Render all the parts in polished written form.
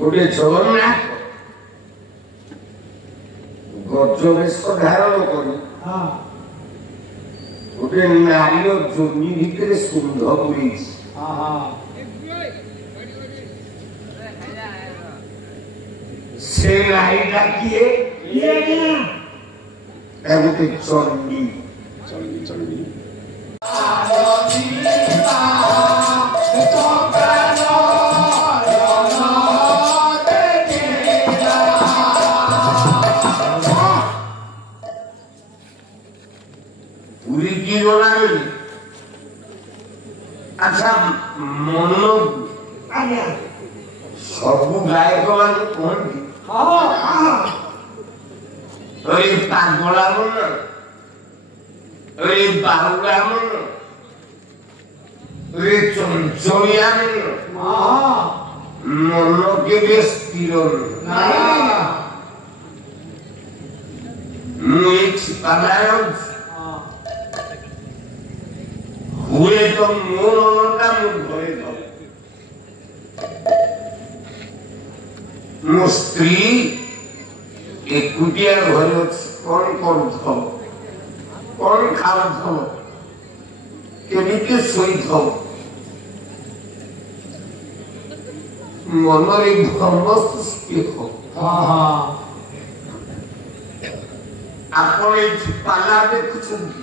गोटे जगन्नाथ गजवेश धारण करी गोटे नारी जोनि भितर सुंध पुरी से नारीटा किए गोटे चंडी पूरी की गला अच्छा मन सब गायक मान कहती अरे पागला मन अरे बाहुला मन अरे चंचलिया मन के भी स्थिर मुझे छिपाया हुए तो मोर मनटा मुझे दो मो स्त्री एकुटिया घर कौन कौन खाव केमिति सोई मन भ्रम सृष्टि हो आपण पाला देखुଛନ୍ତି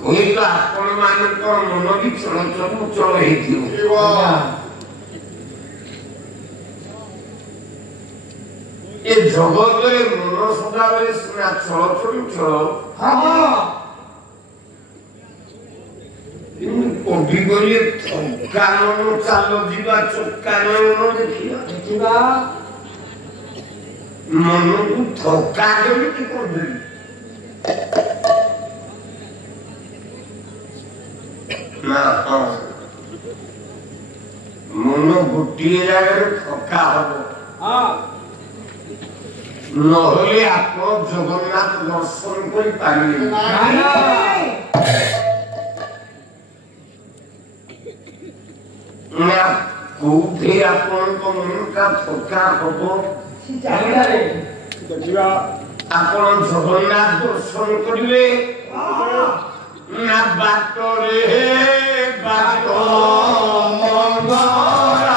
हुई तो आपण मानकर मन भी चल चल ये जगत मन सदाबले सिना चल कभी गले थका मन चाल जीवा चक्का मन देखिया मन को थका केमिति कर दे ना मन गोटे जगह थका हम নহলে আপন জগন্নাথ দর্শন করি পারিবে না কোথে আপন মনটা থকা হব দেখিবা আপন জগন্নাথ দর্শন করিবে না বাটরে বাট মঙ্গলা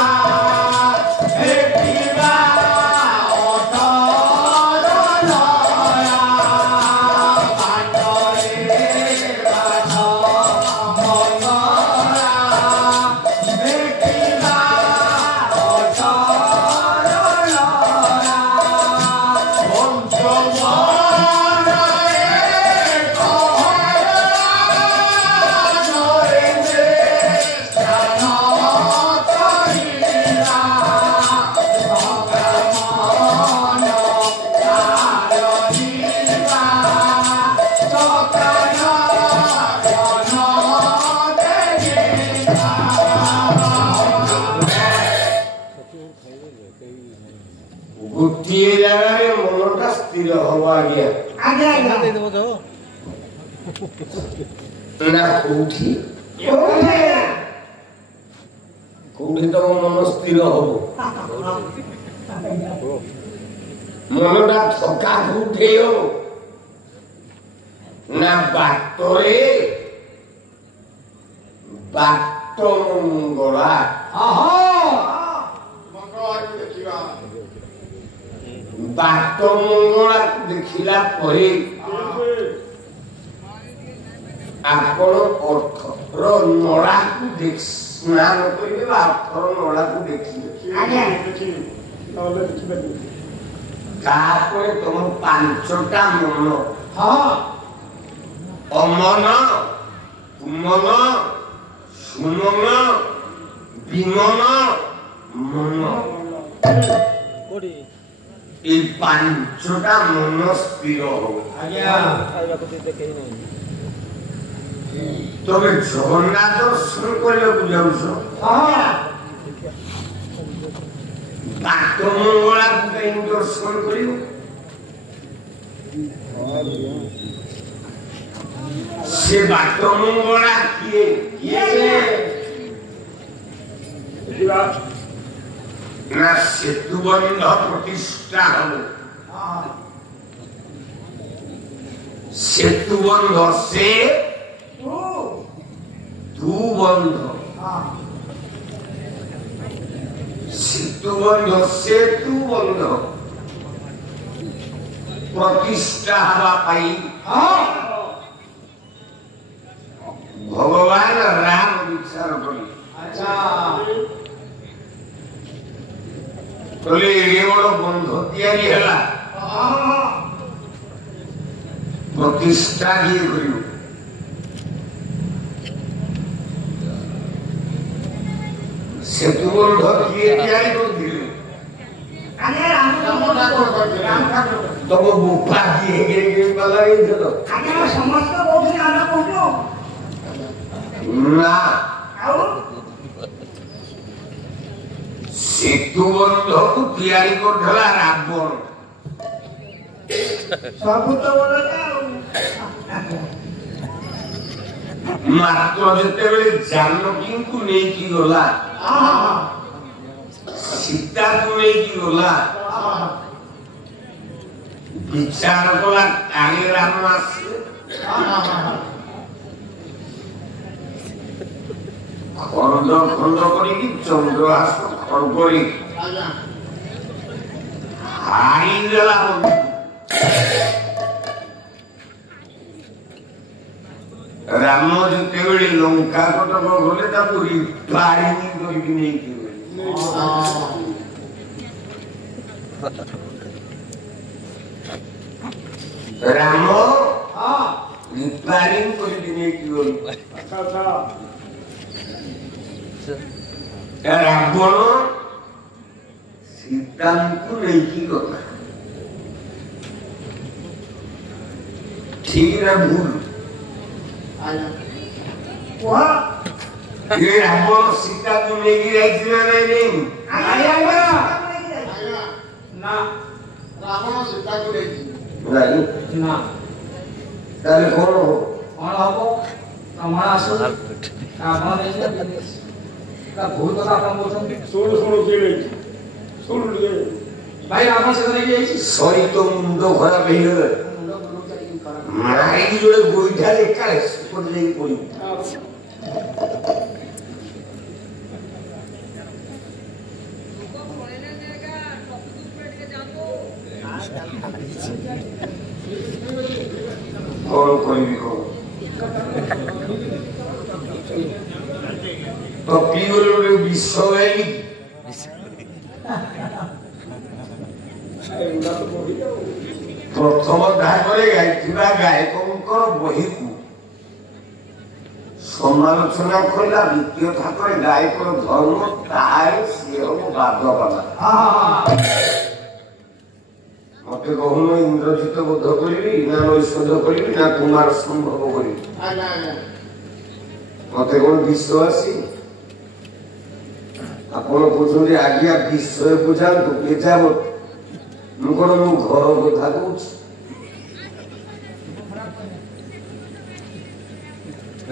गोटे जगह मनटा स्थिर हवा आगे ना कोठी तो मन स्थिर हम मनटा थका उठे ना बाटरे बाट मंगला बाट मंगला देखिला परे आपण अर्थर नड़ा को देख स्नान करिवे अर्थर नड़ा को देखिवे आज्ञा तापर तुम पांचटा मन हां अमन कुमन सुमन विमन मन कोडी ए पांचटा मन स्थिर हो आज्ञा खाइबा को देखे नहीं तबे जगन्नाथ दर्शन करले बुझाउछ हां बाट मंगला कहीं दर्शन करियो से बाट मंगला किए ना सेतुबंध प्रतिष्ठा हम सेतुबंध से तू बंध सेतुबंध से तू बंध प्रतिष्ठा हवा पाई भगवान राम विचार करी अच्छा बोले ये बड़ बंध तैयारी है प्रतिष्ठा किए करियो सेतु बंध किए तैयारी कर दिले आगे राम ठाकुर तब बुफा किए के वाला ही तो आगे समस्त बोलते आना कहलो ना आउ सेतु बंध को तैयारी कर ढला रावण सब तो बोला मात्र जते बेले जानकी को नहीं की गला सीता को नहीं की गला विचार कला आगे राम आसे खंड खंड करी चंद्रहास खंड करी हारी देला राम जते बेले लंका कटक गले ताकू रिपेयरिंग करके नहीं की राम रिपेयरिंग करके नहीं की अच्छा रावण सीता को नहीं की गला ठीक ना भूल ये रावण सीता को नहीं गिरा नहीं ना रावण सीता को नहीं ना ताले कौन हो हमारा आसो रावण नहीं का भूल कथा आपण बोलछन सुन भाई रावण से नहीं गई सॉरी तो मुंडो खराब है मारी जोड़े गोइठा लेका ऊपर लेके पड़ी और कोई भी को तो पीवरे विश्व है प्रथम भागरे गाइथिबा गायकंकर बही को समालोचना कला द्वितीय भागरे गायकर धर्म तार से हम बाधवाला मते कहून इंद्रजित बोध करी ना नैषध करी ना कुमार संभव करी मते कोन विश्वासी आपण पूछुंदी आज्ञा विश्व बुझा तो के जाबो मुकोन मु घर कथा कहूछ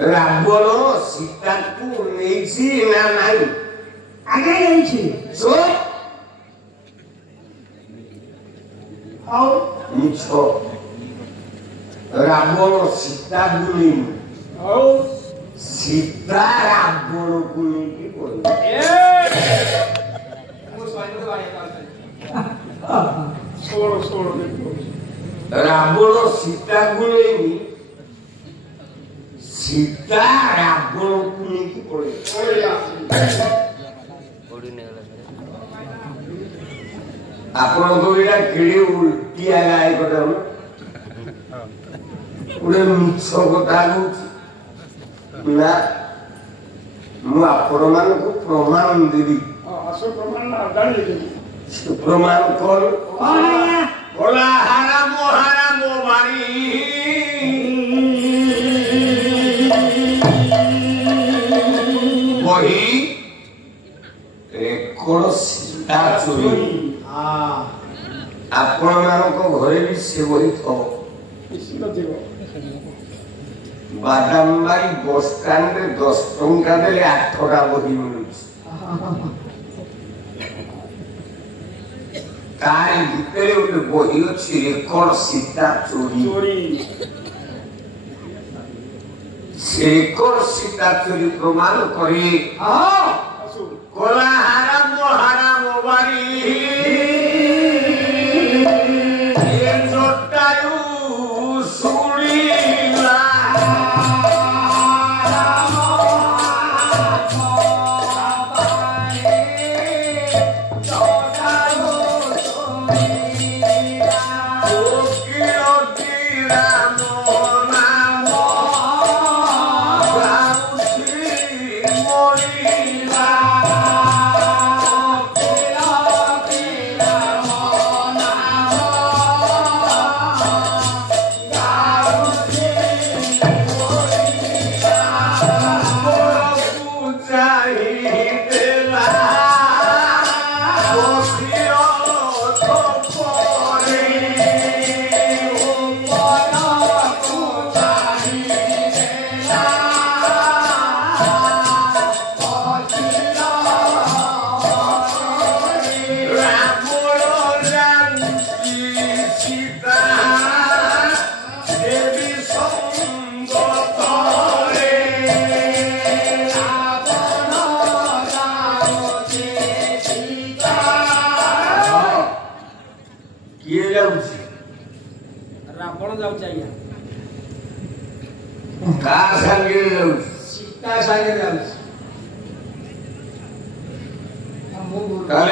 रावण सीता को नेछि ना नाही आगे नेछि सो आओ मिछो रावण सीता को नहीं आओ सीता रावण को नहीं की बोल रावण सीता को नहीं सीता रावण को नहीं की पड़े आपण तो एटा केड़े उल्टी आए कथा उड़े मिछ कथा ना मु आपण मान को प्रमाण देबी असो प्रमाण ना जानि प्रमाण कर बोला हराम मारी वही रेकर्ड सीता चोरी आपण मानक घरे भी से वही थो बादामबाड़ी बस स्टैंड रे 10 टंका देले 8टा बही मिलुछ तारी भितरे गोटे बही अच्छी रेकर्ड सीता चोरी रेकर्ड सीता चोरी प्रमाण करे कोला हाराम बारी ये जोटायु सुनीला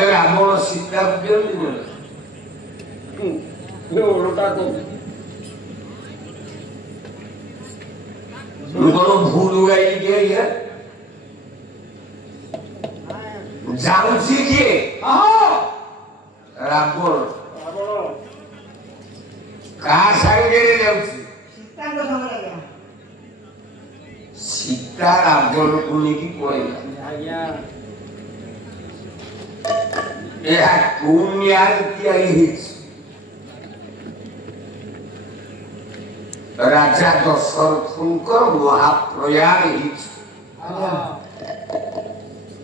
रावण सीता भूल जाऊँची किए रावण का संगे सीता रावण को लेकिन पड़ेगा राजा दशरथ महाप्रयाण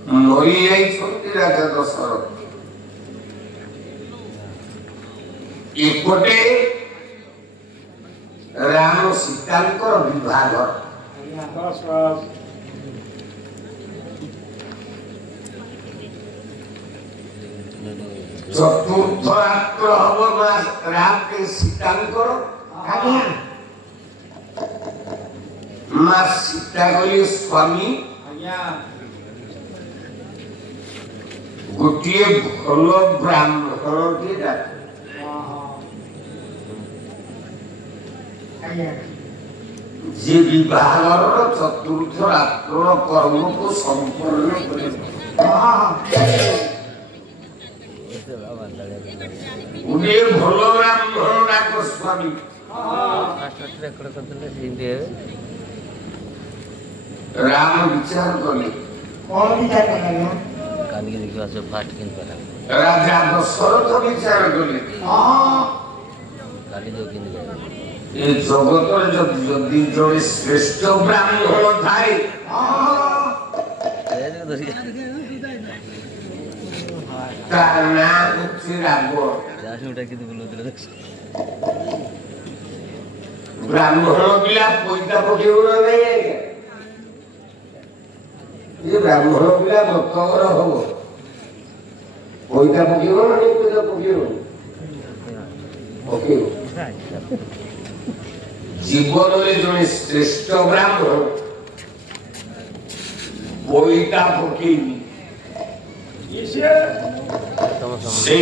मरी जाइछन्ति राजा दशरथ एपटे राम सीतांकर विवाह चतुर्थ रात्र हम राम के सीतांकर माँ सीता गली स्वामी गोटे भल ब्राह्मण के जे विवाहर चतुर्थ रात्र कर्म को संपन्न करे उन्हें भलो ब्राह्मण डाक स्वामी राम विचार कले कौन विचार कले कानी देखिवा से फाट किन करा राजा दशरथ विचार कले काली जो किन ए जगत जदि जड़े श्रेष्ठ ब्राह्मण थाए तार नाम हচ্ছে রাবণ যাসুটা কিন্তু বলতে দেখছ ব্রাহ্মণ বিলা পয়সা পকেও না ये ब्राह्मण पिला भक्तर हम पैसा पकेब ना नहीं पैसा पकेब जीवन में जड़े श्रेष्ठ ब्राह्मण पैसा पकेबी से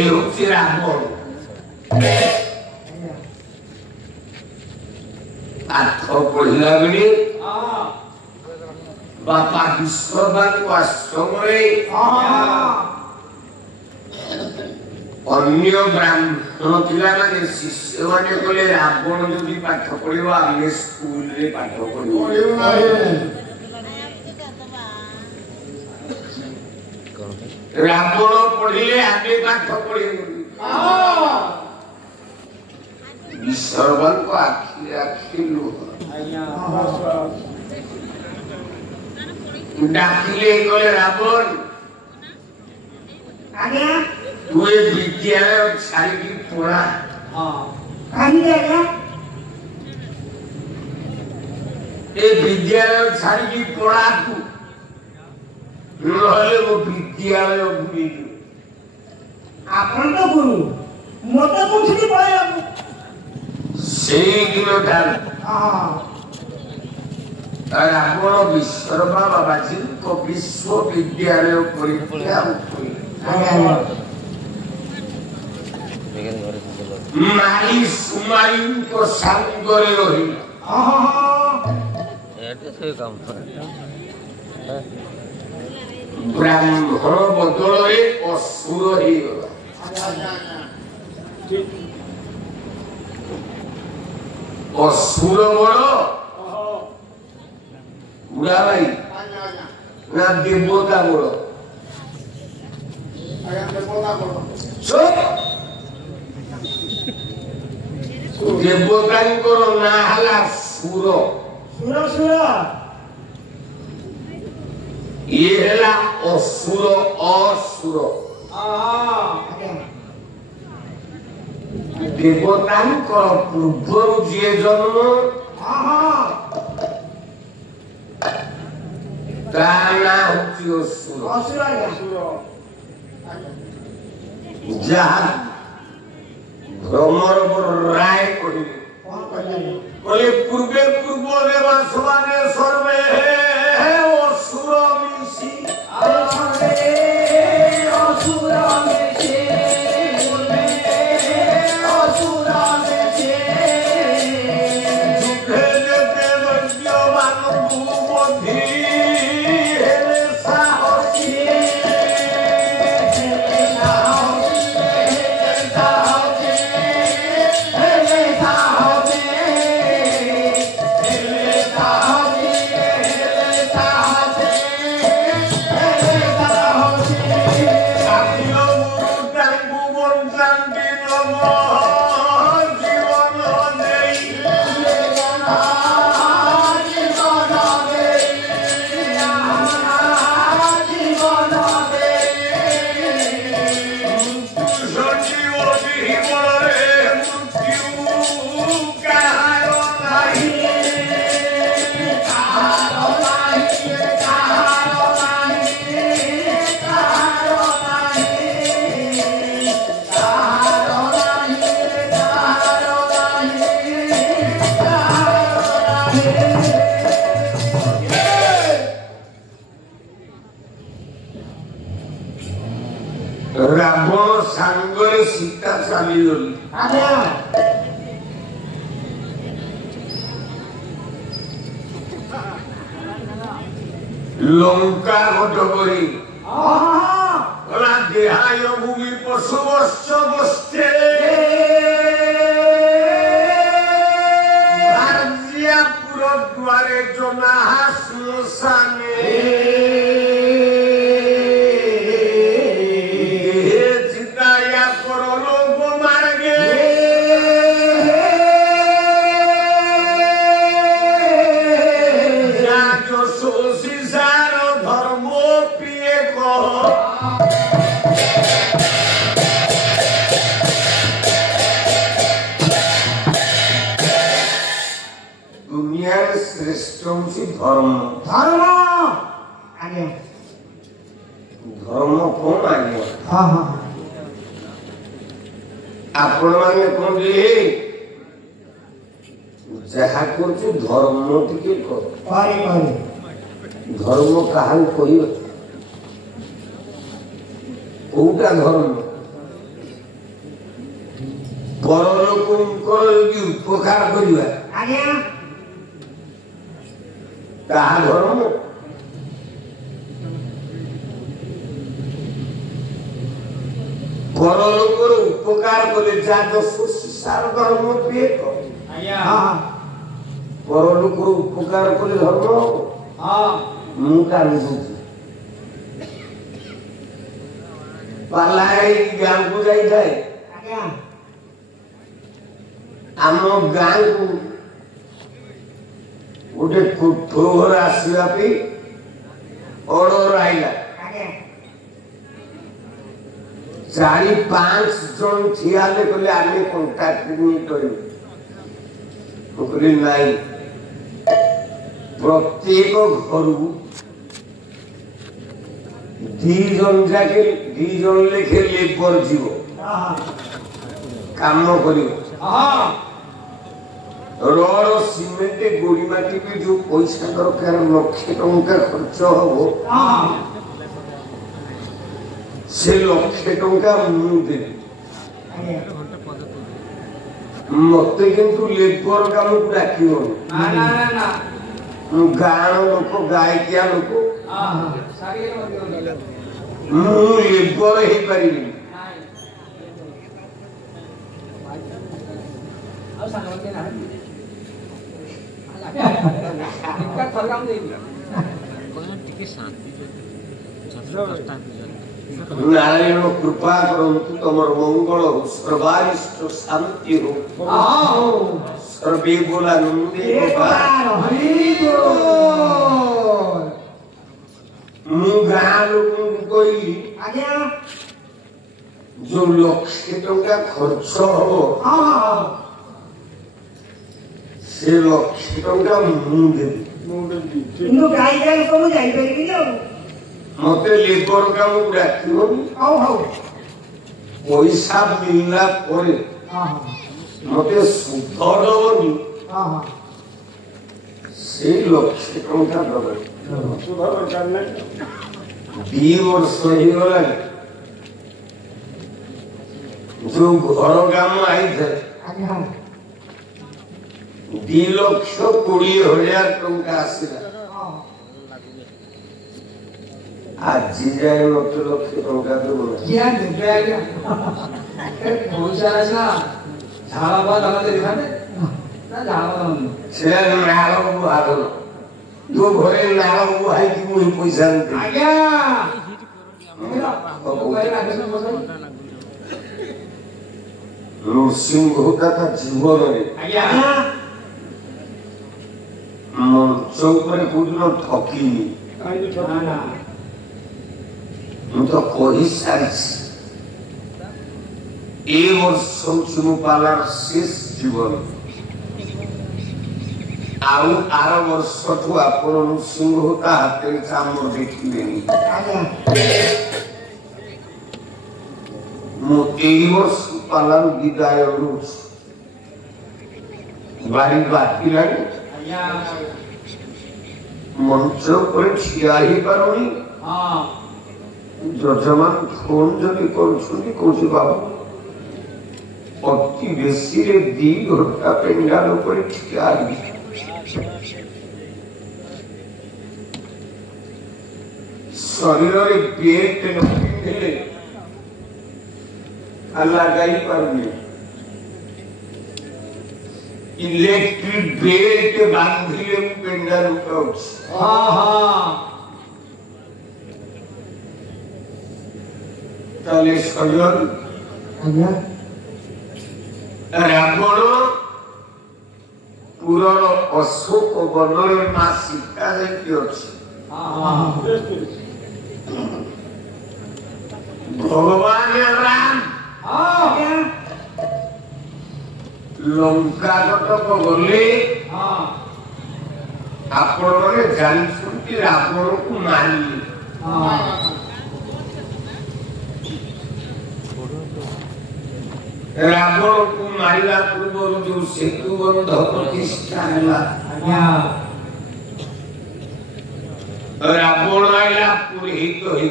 हচ্ছে রাবণ পাঠ পড়িলা বেড়ে बापा विश्ववान को आश्रम अन्य ब्राह्मण पिला माने शिष्य माने कोले रावण जदि पाठ पढिबा आमे स्कूल रे पाठ पढिबो रावण पढिले आमे पाठ पढिबो विश्ववान को आखि लुह डाकिले गले रावण आज्ञा तू ये विद्यालय छाड़ी की पढ़ा कहीं जाएगा ये विद्यालय छाड़ी की पढ़ा तू रहले वो विद्यालय भूली आपण तो गुरु मोटे कुछ पढ़ाया से दिनो ठार और आपण विश्वकर्मा बाबाजी को विश्वविद्यालय परीक्षा माली सुमायूं को सांगरे रही ब्राह्मण बदले असुर ही असुर बड़ उड़ा भाई ना देवता बड़ देवतांकर ना हला सुर सुर सुर ये हला असुर असुर देवतांकर पूर्व जे जन्म ताना होची असुर जहाँ भ्रमर राय कहले पूर्वे पूर्व देवा सुवाने सर्वे असुर मिसी रावण सांगरे सीता चली गली लंका घटकरी देहाय भूमि पशुवश्च बस्ते भारजियापुर द्वारे जनाहा श्मशाने धर्म धर्म आगे धर्म कौन आगे हाँ हाँ आपण माने कौन जे जहा को धर्म टिके कर पारे पारे धर्म काहन कहियो कोटा धर्म परलोकंकर यदि उपकार करिवा आगे ताहा धर्म परलोकर उपकार कले जा सार धर्म पे परलोकर उपकार कले धर्म मुका पालाई गाँ को जाई जाए आम गाँ को गोटे कुठोर आसवा ऑर्डर आईला 4-5 ଜଣ ଠିଆ ହେଲେ କହିଲେ ଆମେ କଣ୍ଟାକ୍ଟ କରିବୁ ମୁଁ କହିଲି ନାଇଁ ପ୍ରତ୍ୟେକ ଘରୁ 2 ଜଣ ଲେଖେ ଲେବର ଯିବ କାମ କରିବ ରଡ ସିମେଣ୍ଟ ଗୋଡି ମାଟି ବି ଯୋଉ ପଇସା ଦରକାର ଲକ୍ଷେ ଟଙ୍କା ଖର୍ଚ୍ଚ ହବ से लक्षे टंका मुझे मत किंतु लेबर काम को डाकियो गाँव लोक गायकिया लोक लेबर हो पारि नारायण कृपा करंतु तमर मंगल हो सर्वारिष्ट शांति हो सर्वे बोला नंदे मु गाँ लोक कोई जो लक्षे टंका खर्च हो से लक्षे टंका मुझे मते लेबर काम को डाकियो पैसा मिलला परे मते सुधरबनी से लक्षे टंका दबे सुधर करने 2 वर्ष ही गला जो घर काम आई थे 2,20,000 टंका आसीला आज जाए मत लक्षे टंका देबो किया देबे आज्ञा पैसा ना झाला बाद आले दिखाने ना झाला से नालो बुहारो दो घरे नालो बुहाई कि मुई पैसा दे आज्ञा नरसिंह होता था जीवन रे आज्ञा मंच ऊपर कोदिन ठकी ना तो कही सारी ए वर्ष मु पालार शेष जीवन आउ आर वर्ष ठू आपण सिंह होता हाथे चामर देखिले मु ए वर्ष पालार विदाय बारी बाकी लागे मंच पर ठिया ही पारुनी जजमान फोन जदि करुछुनी कोसी बाबू अति बेसी रे 2 घंटा पेंडाल ऊपर ठिया शरीर रे बेल्ट नथिले अल्लाह गाई पारबे इलेक्ट्रिक बेल्ट बांधिले पेंडाल ऊपर ताले सजन रावण पुरर अशोक बनरे मा सीता जाती अछि भगवान राम लंका कटक गले आपण माने जानछुंती रावण को मारली रावण को मारिला पूर्व जो सेतु बंध प्रतिष्ठा है रावण आइला पुरोहित ही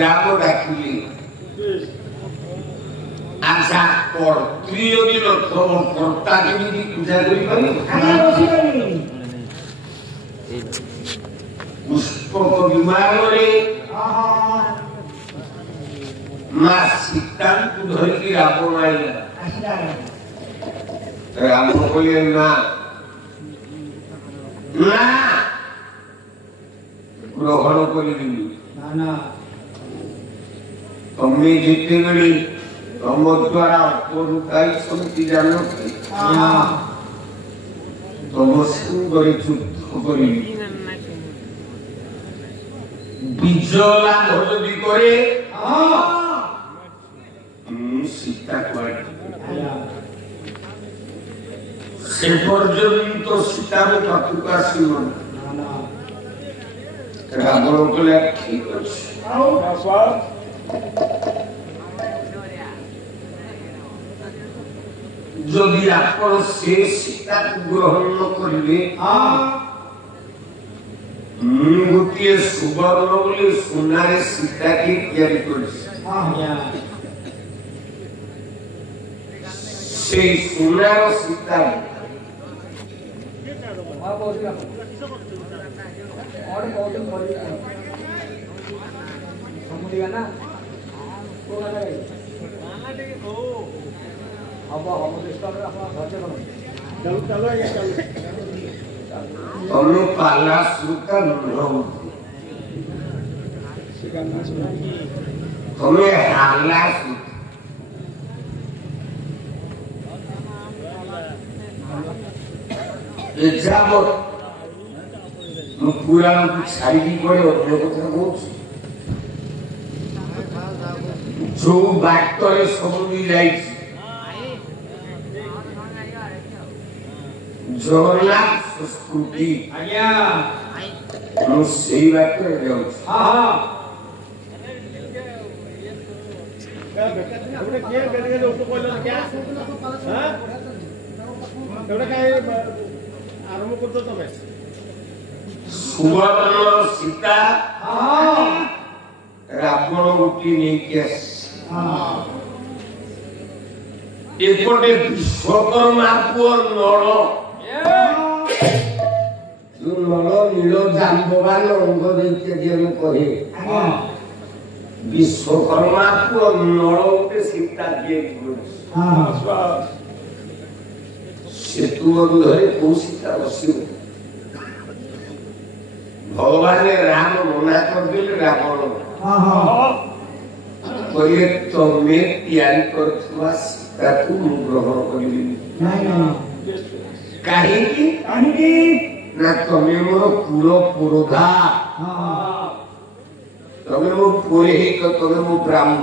राम डाकिली आशा कर्त्री दिन कर्ता केमिति पूजा करि पुष्पक विमान रे मां सीता को धर के रावण आइला राम कहले ना ना ग्रहण करिली ना तमे जिते गली तम द्वारा उपरुकाई समिति जानो तम संगरे युद्ध करिली विजय लाभ जदि करे सीता से पर्यंत सीतार पाखक आसम रावण कहला ठीक अच्छे যদি আপন সে সীতাকে গ্রহণ করিবে গোটিয়ে সুবর্ণ বলে সোনারে সীতাকে তৈরি করেছে সেই সোনার সীতা तुम्हें पाला सूता तुम्हें हाला पूरा छाड़ी पड़े जो बाटरे समुद्री जाए जगन्नाथ संस्कृति से बात सुवर्ण सीता रावण गोटी नहीं एपटे विश्वकर्मा पुओ नल जो नल नील जाम्बवान अंग देखिए कहे विश्वकर्मा पुओ नल गोटे सीता दिए सेतु बंधे कौ सीता बस भगवान राम मना कर दिल रावण कहले तमें तैयारी करथुआ सीता को ग्रहण करिबी काहेकि ना तमें मोर कुल पुरोधा तमें मोर पुरोहित तमें मोर ब्राह्मण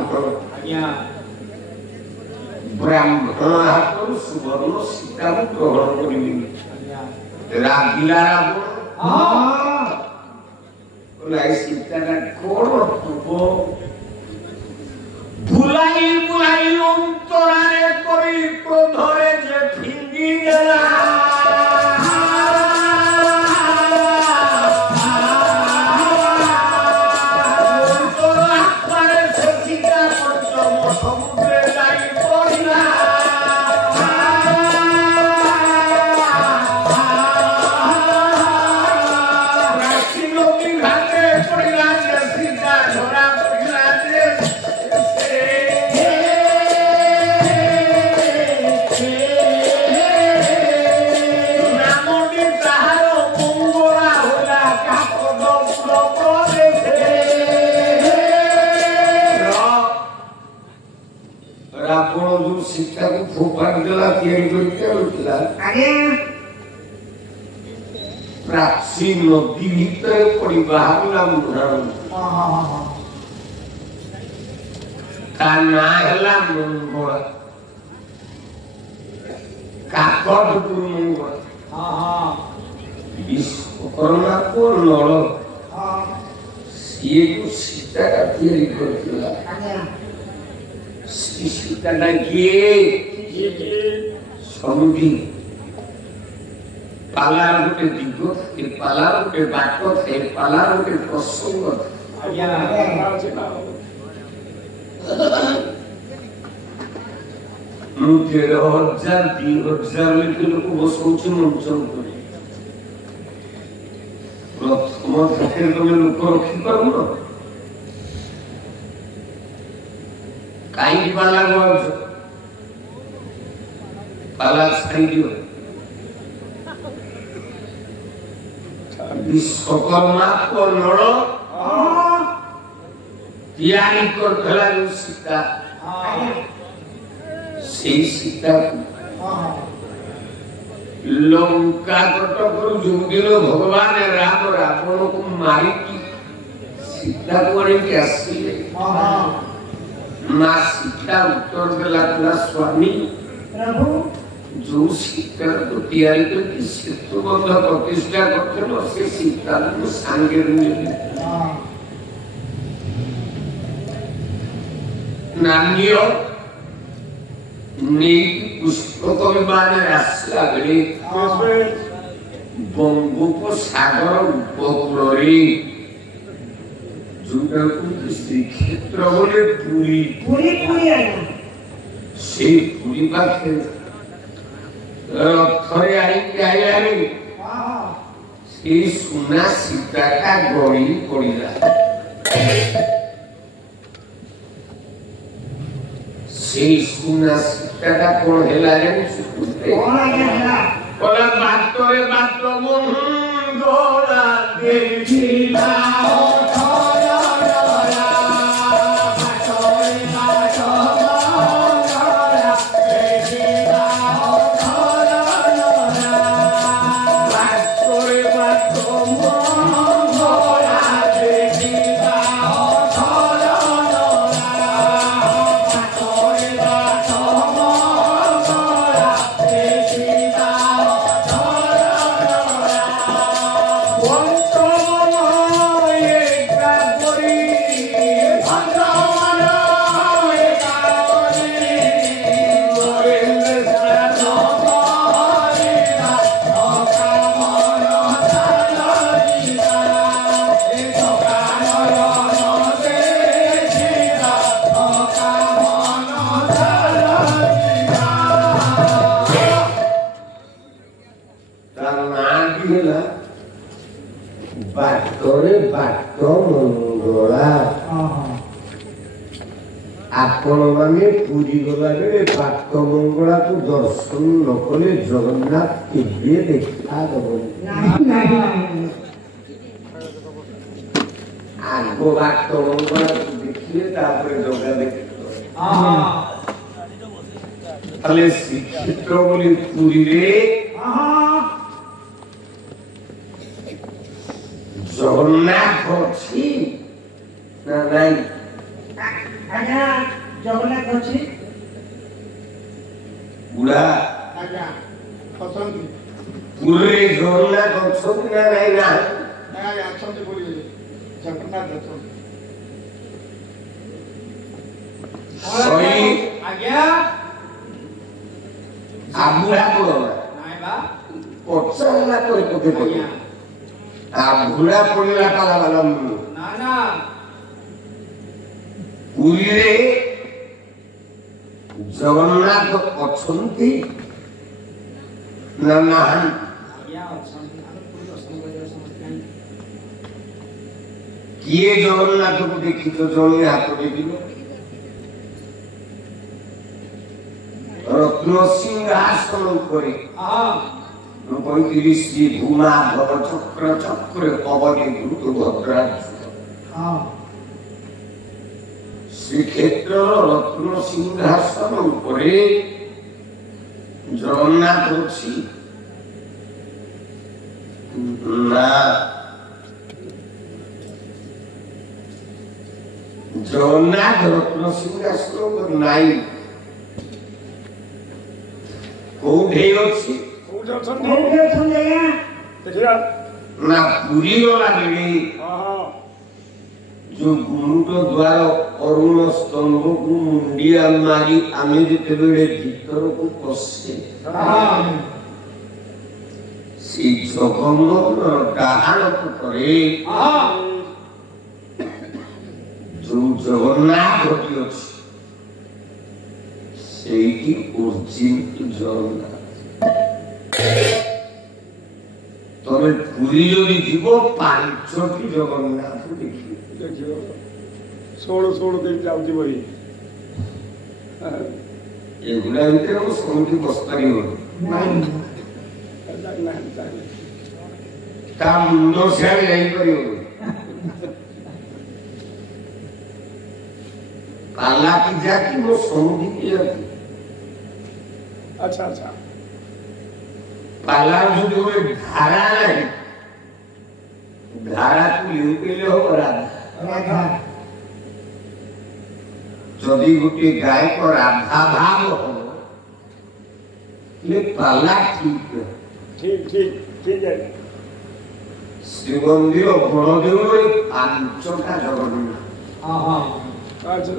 ब्राह्मण हाथर सुवर्ण सीता को ग्रहण करिबी रागिला रावण सीता कौन बुलाई बुलाई अंतरारे करी क्रोधरे जे फिंगी गेला अंतरा पारे से सीता पंचम समुद्रे जाई पड़िला सीता को फोपाड़ देला तैयारी करके उठला आगे प्राची नदी भीतर पड़ी बाहरला मुहान काना हला मंगल काकटपुर मंगल विश्वकर्मा को नल सीए को सीता का तैयारी करके सीता किए समुद्री पालार गोटे दिग थे पालार गोटे बाट थे पालार गोटे प्रसंग ମୁଁ 1,000 2,000 ଲୋକ ବସଉଛି ମଞ୍ଚନ କରି ପ୍ରଥମ ଥାକେ ତମେ ଲୋକ ରଖିପାରୁନ କାହିଁକି ପାଲା କରୁଛ ପାଲା ଛାଡ଼ିଦିଅ विश्वकर्मा को नल तैयारी करथला जो सीता से सीता लंका कटक जो दिन भगवान राम रावण को मारी सीता को आसिले माँ सीता उत्तर देला तुला स्वामी प्रभु जो सीता को तैयारी करके सेतु बंध प्रतिष्ठा करते हो से सीता को सांगे नानियो नी पुष्पक विमान आसला बेले बंगोपसागर उपकूल श्रीक्षेत्र बोले पुरी पूरी पूरी आया से पुरी पाखे रथरे आई से सुना सीता का गड़ी पड़ा से सुना सीता का कौन हेला बोला बात मुंगोला देखिला आपण माने पूरी गला बेले पाठ मंगला को दर्शन न कले जगन्नाथ केबे देखा दबो आगो पाठ मंगला देखिए तापर जगह देखियो ताले श्रीक्षेत्र बोली पूरी रे जगन्नाथ अछि ना नहीं आज्ञा जगन्नाथ अछि बुढ़ा आज्ञा पसंद पूरे जगन्नाथ अछि ना नहीं ना नहीं अछंती बोली जगन्नाथ अछि सही आज्ञा आबुड़ा बोलो नहीं बा पचला कोई पके पके आबुड़ा पड़ला पाला वाला ना ना पूरी रे जगन्नाथ अछंती ना नाही किए जगन्नाथ को देखी तो जने हाथ देखिलो रत्न सिंहासन करे कोई श्री भूमा भव चक्र चक्र पवने द्रुत भद्राज श्रीक्षेत्र रत्न सिंहासन उपरे जगन्नाथ अछि ना जगन्नाथ रत्न सिंहासन पर नाई कोठे अछि ना पूरी वाला बेड़ी जो गुरुट द्वार अरुण स्तंभ को मुंडिया मारी आमे जेते बेले भीतर को पसे सी जगन्नाथ डाहाण को करे जो जगन्नाथ होती अछि सेही ओरिजिनल जगन्नाथ तबे पूरी जदि जीव पांचटी जगन्नाथ देखिए 16 दिन जाउची बही एगुला ভিতরে ও সমুদ্র বস্তারি হল তা মুন্ড সেরে যাই করিও কালা কি জাতি ও সমুদ্র কি জাতি अच्छा अच्छा पाला जो धारा नहीं धारा को लिखे ले हो राधा जदि गोटे गायक राधा भाव हो पाला ठीक ठीक ठीक ठीक है श्रीमंदिर बड़देव पांचटा जगन्नाथ हाँ हाँ अच्छा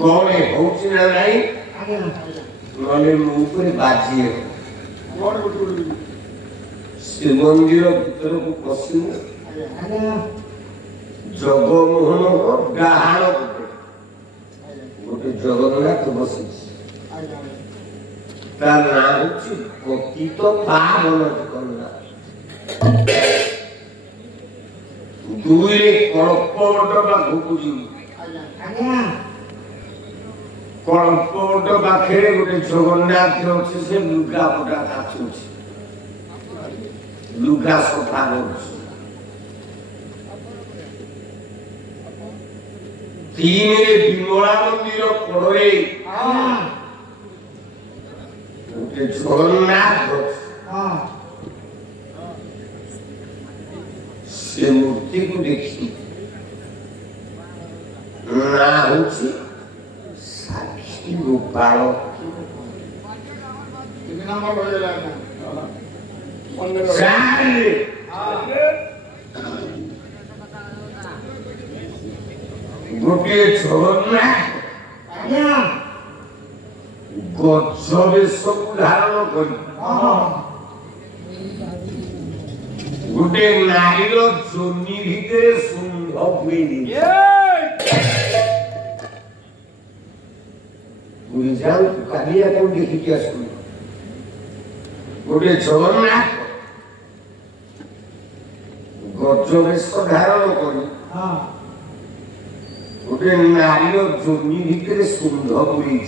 गणे होची ना नहीं नले मुपरे बाजी गौड़ गुटू श्रीमंदिर भीतर को पशु जगमोहन को डाहाण गोटे जगन्नाथ बसी तार नाम होची पतित पावन जगन्नाथ दुईरे कल्पवट बाघुजी कल्पवट पाखे गोटे जगन्नाथ अच्छे से लुगा पटा काचुची लुगा सफा करुची तीन रे विमला मंदिर पड़े गोटे जगन्नाथ से मूर्ति को देखी ना होची साक्षी गोपाल तीन नंबर हो जाला ना सारे गोटे जगन्नाथ गज बेश धारण कर गोटे नारीर जोनी भितर शुंभ हुए कालिया कौन देखिए आसुन गोटे जगन्नाथ गज बेश धारण कर गोटे नारीर जोनी भितर शुंभ हुए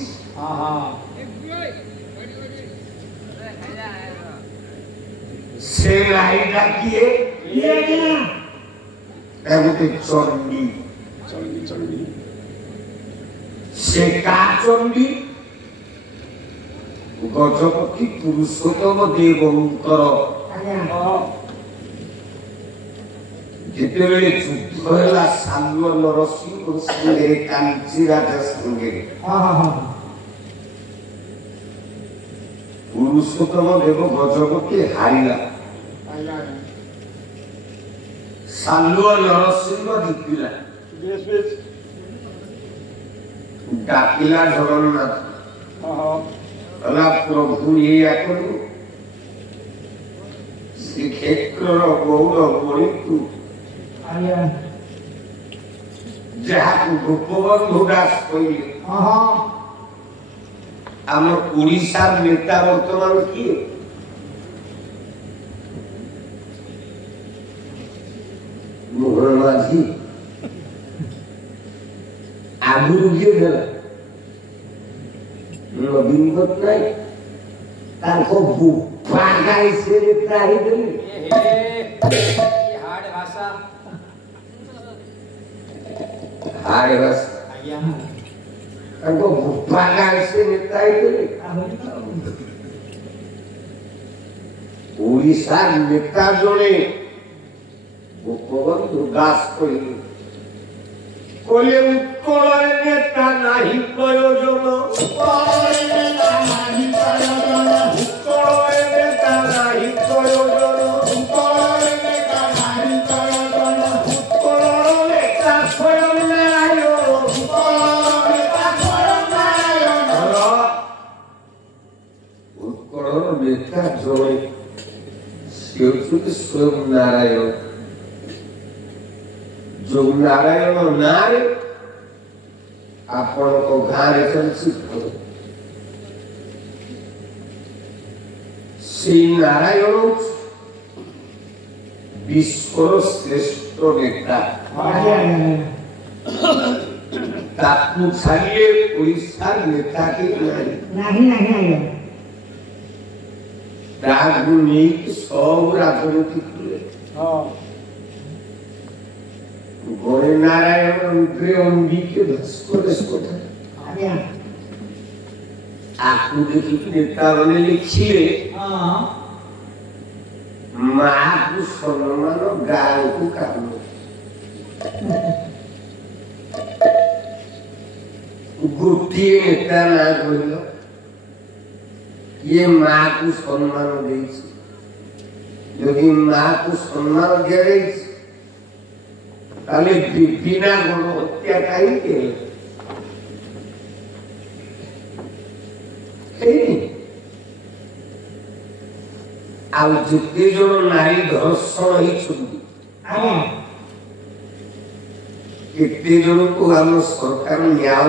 से नारीटा किए गोटे चंडी चंडी चंडी से का चंडी गजपति पुरुषोत्तम देवंकर जितेबले युद्ध है सालुव नरसिंह संगे कांची राजा संगे पुरुषोत्तम देव गजपति हारिला सालुव नरसिंह जितिला देश बेच डाकिला जगन्नाथ कला प्रभु ये करू श्रीक्षेत्र गौर मणिकु जहाँ गोपबंधु दास कहले आम ओडिशा नेता वर्तमान किए मोहन माझी आगुरु किए देला नवीन पटनायक ताको बुफा गाय से नेता ही देले हार्ड भाषा हारे बस ताको बुफा गाय से नेता ही देले ओडिशा नेता जने गोपबंधु दास कहले कोले उत्कल नेता नाही प्रयोजन उत्कल नेता नाही प्रयोजन उत्कल नेता नाही प्रयोजन उत्कल नेता नाही प्रयोजन उत्कल नेता स्वयं नारायण उत्कल नेता स्वयं नारायण उत्कल नेता जने से स्वयं नारायण जो नारायण नारे आपण को गारे चलसी श्री नारायण विश्वर श्रेष्ठ नेता ताकू छाड़िए ओडिशा नेता के नहीं ताकू नहीं सब राजनीति गणे नारायण रुद्रे अंबिके भस्कोटा आपको देखिए नेता बने लिखिए माँ को सम्मान गाय को काम गोटे नेता ना कहल ये माँ को सम्मान दे यदि माँ को सम्मान दिया बिना गणहत्या कहीं आते जन नारी धर्षण केते जन को आम सरकार न्याय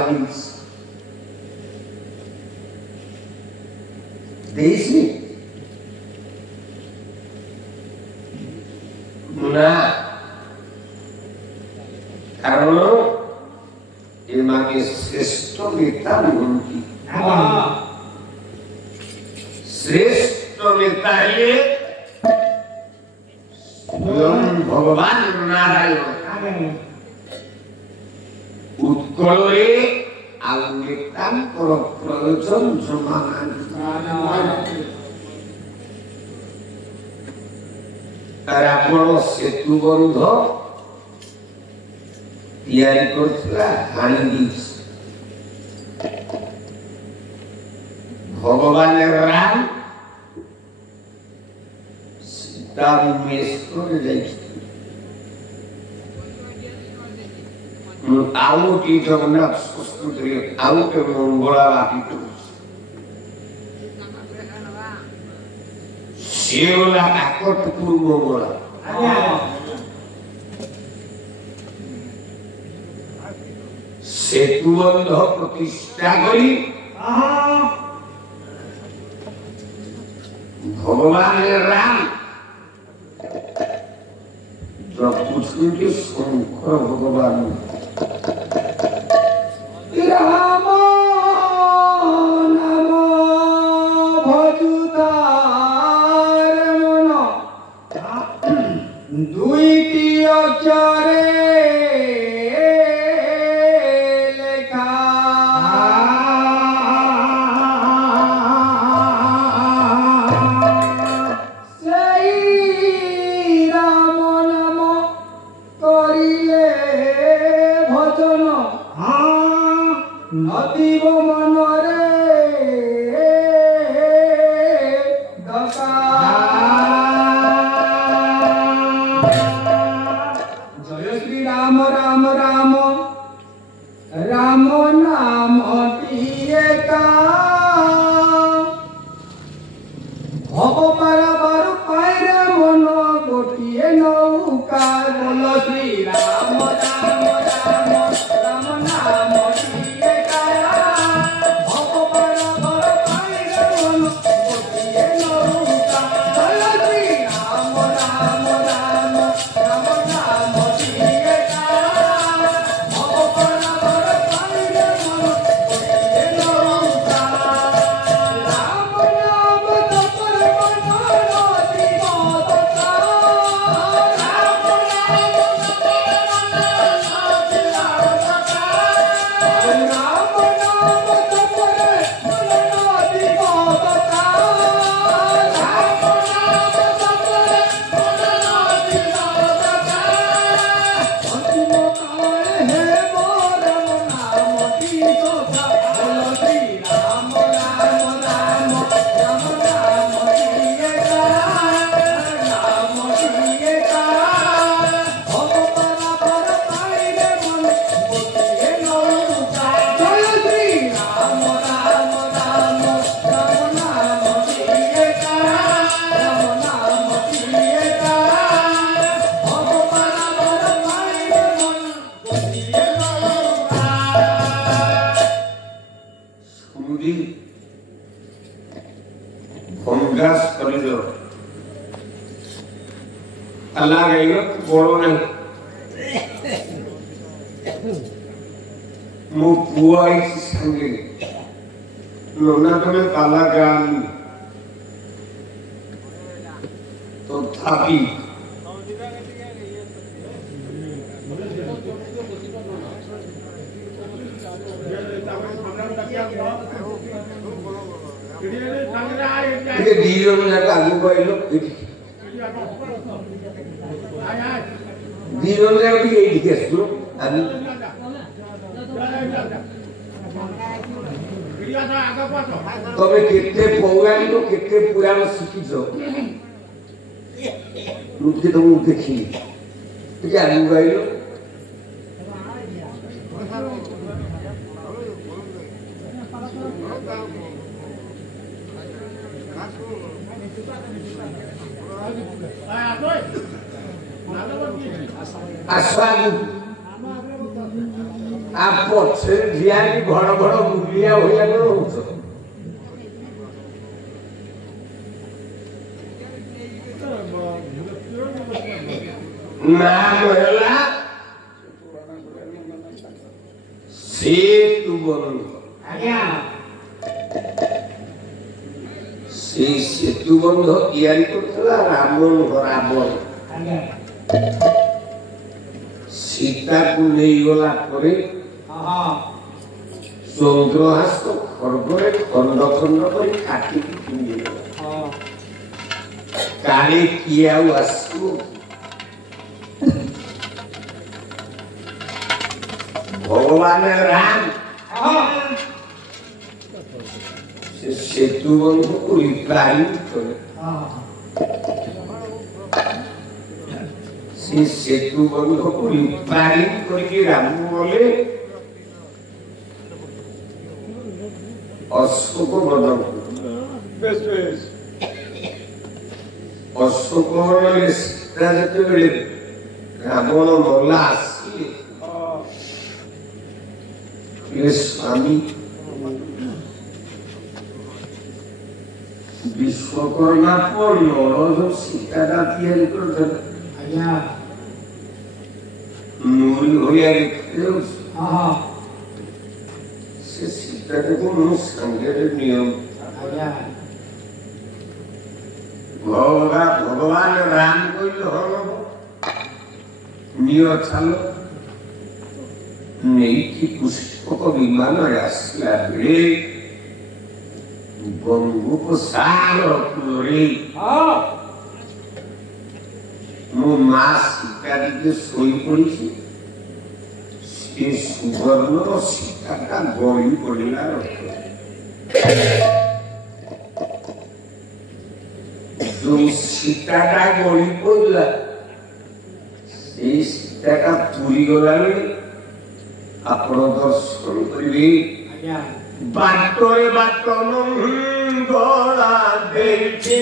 ना कारण ये श्रेष्ठ नेता नुहति श्रेष्ठ नेता स्वयं भगवान नारायण उत्कल प्रयोजन समान सेतु बंध भगवान राम सीता जगन्नाथ संस्कृति मंगला काकटपुर मंगला सेतुबंध प्रतिष्ठा करी भगवान राम जब पूछते शंकर भगवान राम नाम भजुतार मन दुईटी अक्षरे ତମେ କେତେ ପୌରାଣିକ କେତେ ପୁରାଣ ଶିଖିଛ ମୁଁ ତମକୁ ଦେଖିଲି ଟିକେ ଆଗକୁ ଆଇଲ ଆସ୍ୱାକୁ ଆ ପଛରେ ଝିଆରି ଘଡ଼ ଘଡ଼ ବୁଲିଆ ଭଳିଆ ରହୁଛ ନାମ ହେଲା ସେତୁ ବନ୍ଧ ସେଇ ସେତୁ ବନ୍ଧ ତିଆରି କରୁଥିଲା ରାବଣ ସୀତାକୁ ନେଇଗଲା ପରେ ଚନ୍ଦ୍ରହାସ ଖର୍ଗରେ ଖଣ୍ଡ ଖଣ୍ଡ କରି କାଟିକି ପିନ୍ଧିଦେଲା କାଳେ କିଏ ଆଉ ଆସିବ ଭଗବାନ ରାମ ସେ ସେତୁ ବନ୍ଧକୁ ରିପାରିଂ କଲେ ସେ ସେତୁ ବନ୍ଧକୁ ରିପାରିଂ କରିକି ରାମ ଗଲେ ଅଶୋକ ବନକୁ ଅଶୋକ ବନରେ ସୀତା ଯେତେବେଳେ ରାବଣ ମଲା ଆସିଲେ ସ୍ୱାମୀ ବିଶ୍ୱକର୍ମା ନଳ ଯୋଉ ସୀତାଟା ତିଆରି କରିଦେଲେ ମୁରି ଭଳିଆ ଦେଖାଯାଉଛି ସେ ସୀତାଟାକୁ ମୁଁ ସାଙ୍ଗରେ ଭଗବାନ ରାମ କହିଲେ ହବ ନିଅ ଚାଲ ନେଇକି ପୁଷ୍ପକ ବିମାନରେ ଆସିଲା ବେଳେ ବଙ୍ଗୋପସାଗର କୂଳରେ ମୋ ମା ସୀତା ଟିକେ ଶୋଇ ପଡିଛି ସେ ସୁବର୍ଣ୍ଣ ସୀତାଟା ଗଳି ପଡିଲା ଯୋଉ ସୀତାଟା ଗଳି ପଡିଲା ସେଇ ସୀତାଟା ପୁରୀ ଗଲାବେଳେ ଆପଣ ଦର୍ଶନ କରିବେ ବାଟରେ ବାଟ ମଙ୍ଗଳା ଦେଇଛି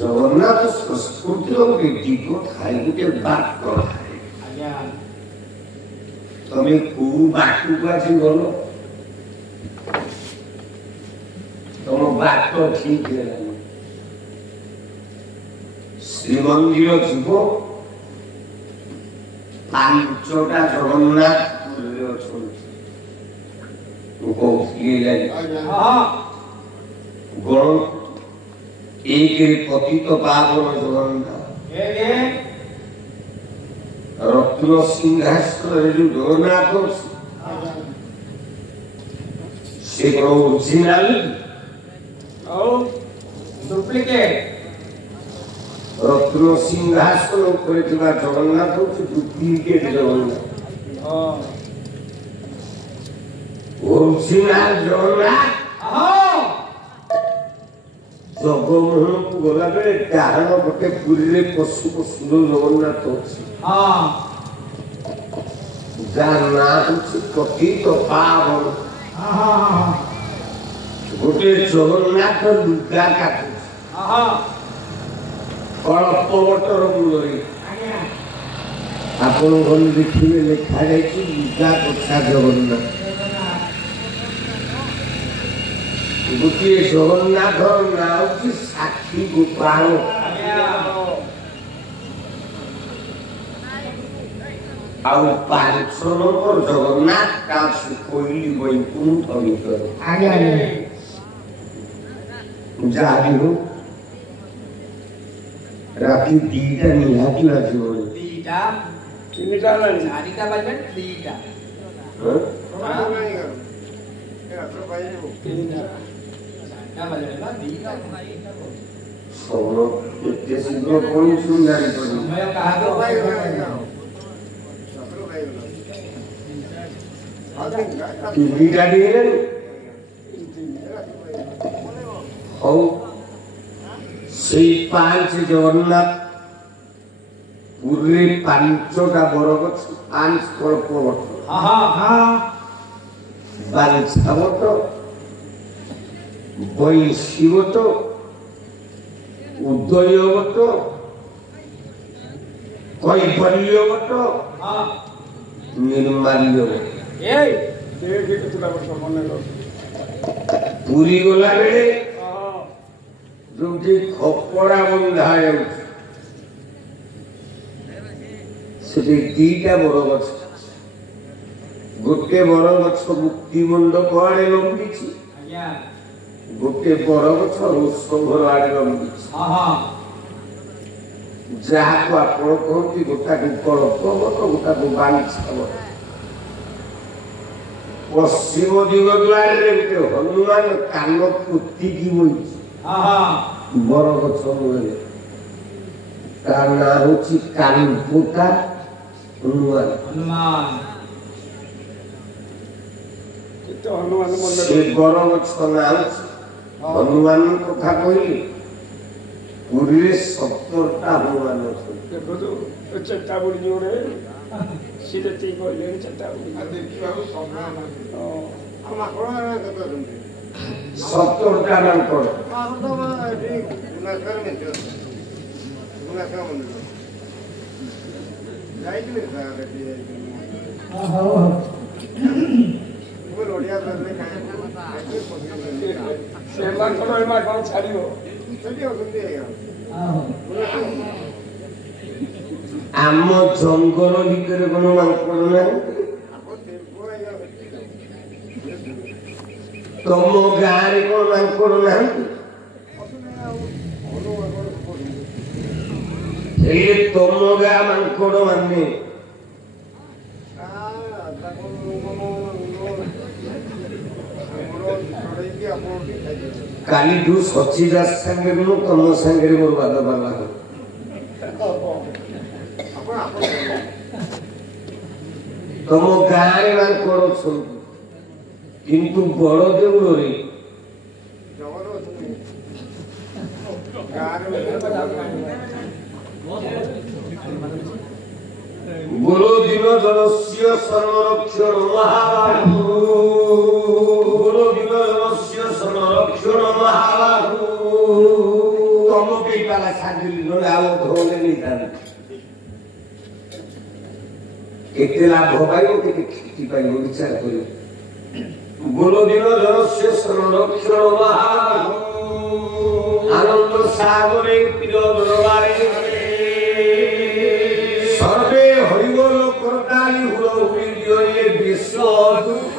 ଜଗନ୍ନାଥ ସଂସ୍କୃତିର ଗୋଟେ ଦିଗ ଥାଏ ଗୋଟେ ବାଟ ଥାଏ ତମେ କୋଉ ବାଟକୁ ଆସି ଗଲ ତମ ବାଟ ଠିକ ହେଲାନି ଶ୍ରୀମନ୍ଦିର ଯିବ ପାଞ୍ଚଟା ଜଗନ୍ନାଥ ପୁରୀରେ ଅଛନ୍ତି ମୁଁ କହୁଥିଲି ଗଣ ଏକରେ ପତିତ ପାବନ ଜଗନ୍ନାଥ ରତ୍ନ ସିଂହାସନରେ ଯୋଉ ଜଗନ୍ନାଥ ଅଛି ସେ କଣ ଓରିଜିନାଲ ଡୁପ୍ଲିକେଟ ରତ୍ନ ସିଂହାସନ ଉପରେ ଥିବା ଜଗନ୍ନାଥ ହଉଛି ଡୁପ୍ଲିକେଟ ଜଗନ୍ନାଥ ଓରିଜିନାଲ ଜଗନ୍ନାଥ ଜଗମୋହନକୁ ଗଲାବେଳେ ଡାହାଣ ପଟେ ପୁରୀରେ ପଶୁ ପଶୁ ଜଗନ୍ନାଥ ଅଛି ଯାହା ନାଁ ହଉଛି ପତିତ ପାବନ ଗୋଟେ ଜଗନ୍ନାଥ ଲୁଗା କାଟୁଛି ଅଳ୍ପ ବଟର ମୂଳରେ ଆପଣ ଗଲେ ଦେଖିବେ ଲେଖାଯାଇଛି ଲୁଗା କଛା ଜଗନ୍ନାଥ ଗୋଟିଏ ଜଗନ୍ନାଥର ନାଁ ହେଉଛି ସାକ୍ଷୀ ଗୋପାଳ। ଆଉ 5 ନମ୍ବର ଜଗନ୍ନାଥ କାଶୀ କୋଇଲି ବୈକୁଣ୍ଠ ଭିତରେ। ଯାହା ବି ହଉ ରାତି 2ଟା ନିହାତି ବାଜିବ। 2ଟା 3ଟା 4ଟା ବାଜେ 2ଟା ଏତେ ଶୀଘ୍ର କଣ ଶୁଣି ଜାଣିପାରୁନି। 3ଟା ହେଇଗଲାଣି। ହଉ ସେଇ 5 ଜଗନ୍ନାଥ ପୁରୀରେ 5ଟା ବରଗଛ 5 କଳ୍ପ ଗଛ ବାଞ୍ଛା ବଟ ବୈଶୀ ବଟ ଉଦୟ ବଟ କୈବଲ୍ୟ ବଟ ନିର୍ମାଲ୍ୟ ବଟ। ପୁରୀ ଗଲା ବେଳେ ଯୋଉଠି ଖପରା ବନ୍ଧା ଯାଉଛି ସେଠି 2ଟା ବରଗଛ। ଗୋଟେ ବରଗଛ ମୁକ୍ତି ମଣ୍ଡପ ଆଡେ ଲମ୍ବିଛି, ଗୋଟେ ବରଗଛ ଋଷଭର ଆଡେ ଲମ୍ବିଛି। ଯାହାକୁ ଆପଣ କହନ୍ତି ଗୋଟାକୁ କଳ୍ପ ବଟ, ଗୋଟାକୁ ବାଞ୍ଛା ବଟ। ପଶ୍ଚିମ ଦିଗ ଦ୍ୱାରରେ ଗୋଟେ ହନୁମାନ କାନ ପୋତିକି ବଇଛି ବରଗଛ ମୂଳରେ। ତା ନାଁ ହଉଛି କାନପୋତା ହନୁମାନ। ସେ ବରଗଛ ନାଁ ହଉଛି ହନୁମାନ କଥା କହିଲେ ପୁରୀରେ 17ଟା ହନୁମାନ ଅଛନ୍ତି। ଚେତା ବୁଡ଼ିଯିବ ରେ ସିଏ ଯେତିକି କହିଲେଣି ଚେତା ବୁଡ଼ି 17ଟା ମାଙ୍କଡ଼। ଛାଡ଼ିବ ଆମ ଜଙ୍ଗଲ ଭିତରେ କଣ ମାଙ୍କଡ଼ ନାହାନ୍ତି? ତମ ଗାଁରେ କଣ ମାଙ୍କଡ଼ ନାହାନ୍ତି? ହେଲେ ତମ ଗାଁ ମାଙ୍କଡ଼ ମାନେ କାଲିଠୁ ସଚି ଦାସ ସାଙ୍ଗରେ ମୁଁ ତମ ସାଙ୍ଗରେ ମୋର ବାଦ ପାଲା। ତମ ଗାଁରେ ମାଙ୍କଡ଼ ଅଛନ୍ତି କିନ୍ତୁ ବଡ଼ ଦେଉଳରେ ବୋଲୋ ଦିନ ଜନସ୍ୟ ସଂରକ୍ଷଣ ମହାବାହୁ, ବୋଲୋ ଦିନ ଜନସ୍ୟ ସଂରକ୍ଷଣ ମହାବାହୁ। ତମ କେଇ ପାଲା ସାଙ୍ଗିଲି ନହେଲେ ଆଉ ଧୋଲେ ନେଇଥାନ୍ତି। କେତେ ଲାଭ ପାଇବ କେତେ କ୍ଷତି ପାଇବ ବିଚାର କରିବ। ବୋଲୋ ଦିନ ଜନସ୍ୟ ସଂରକ୍ଷଣ ମହାବାହୁ, ଆନନ୍ଦ ସାଗରେ ପୀର ଦରବାରେ সর্বে হরিবল করতালি হুড় হুড়িয়ে বিশ্ব দুঃখ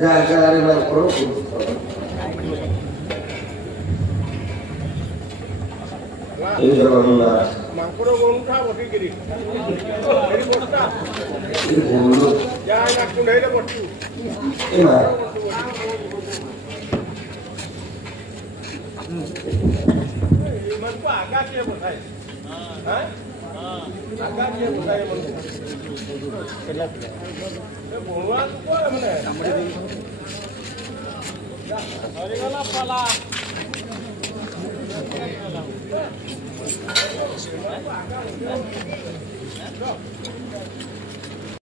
জায়গায় না করো ମାଙ୍କଡ଼ ଗଣୁଟା ବସିକିରି ଯାହା କୁଣ୍ଡେଇରେ ବସିବୁ ଏମାନଙ୍କୁ ଆଗା କିଏ ବସାଏ? ଆଗା କିଏ ବସାଏ? ବଣୁଆ ମାନେ ସରିଗଲା ପାଲା।